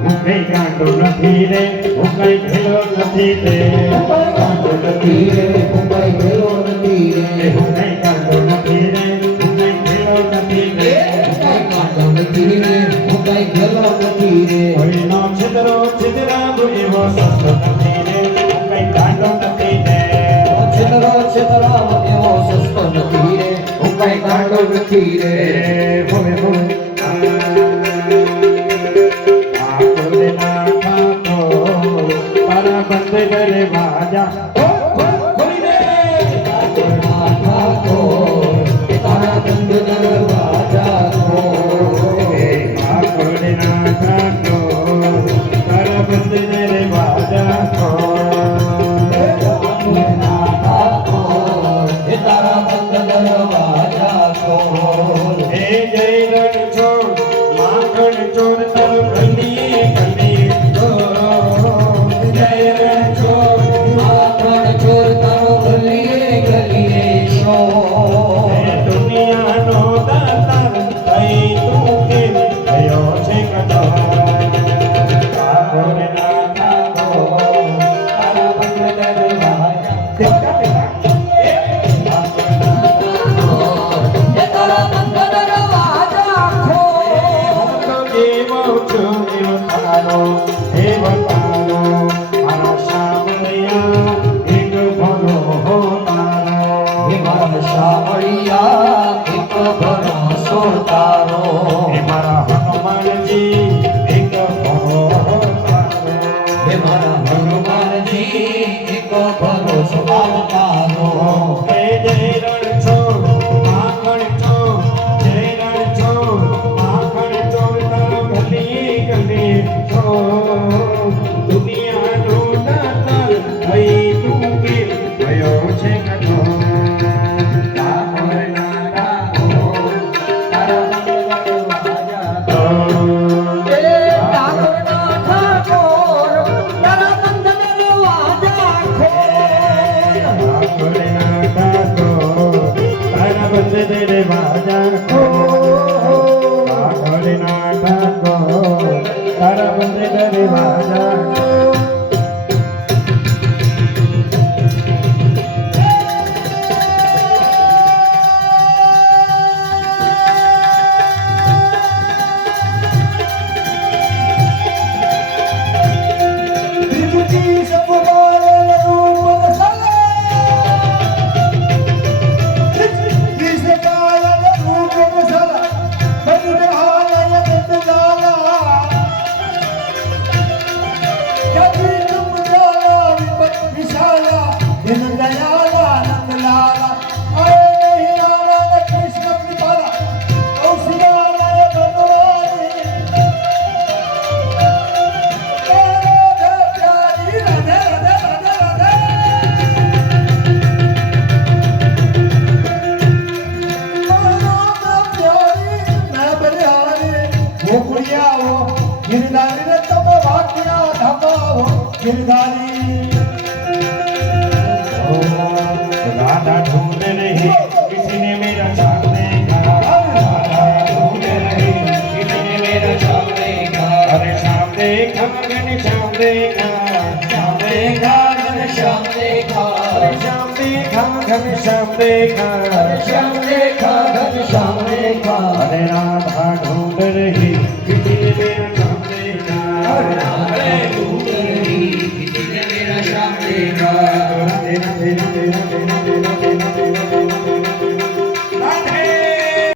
હું કઈ ગાંડો નથી રે હું કઈ ખેલો નથી રે ગાંડો નથી રે હું કઈ ખેલો નથી રે હું કઈ ગાંડો નથી રે હું કઈ ખેલો નથી રે ગાંડો નથી રે હું કઈ ખેલો નથી રે હરિનો છિદ્રો છિદ્રાદુ એવો સસ્તો નથી રે હું કઈ ગાંડો નથી રે છેતરો છેતરાવ એવો સસ્તો નથી રે હું કઈ ગાંડો નથી રે ભોવે ભોવે આકરે ના ખાતો તારા બંધ કરે વાજા ખોલી દે તારા ખાતો તારા બંધ દરવાજા આકરે ના ખાતો તારા બંધ કરે વાજા તારા બંધ દરવાજા ખોલ હે જય રણ છોડ માખણ ચોર તર ગલી ગલી જય રણ ચોર માખણ ચોર તારો ગલીએ ગલીએ શોર હે દુનિયાનો દાતા કઈ તું કે થયો છે કદો આખોરે ના તારા બંધ દરવાજા શામળિયા એક ભરોસો તારો હે મારા હનુમાનજી એક ભરોસો તારો હે જય રણ છોડ માખણ ચોર જય રણ છોડ માખણ ચોર તારો ગલી ગલી દુનિયાનો દાતાર થઈ તું કે થયો છે કદો तेरे बाजार को आखरे नाटा को तारा बंदे तेरे बाजार गिरधारी ने तब वाक्या धमाओ गिरधारी राधा ढूंढ रही किसी ने मेरा चाक देखा राधा ढूंढ रही किसी ने मेरा चाक देखा अरे शाम देखा घन श्याम देखा श्याम देखा घन श्याम देखा अरे श्याम देखा घन श्याम देखा श्याम देखा घन श्याम देखा अरे राधा ढूंढ रही किसी ने मेरा चाक देखा राधे ढूंढ रही किसी ने मेरा श्याम देखा तेरा तेरा तेरा तेरा तेरा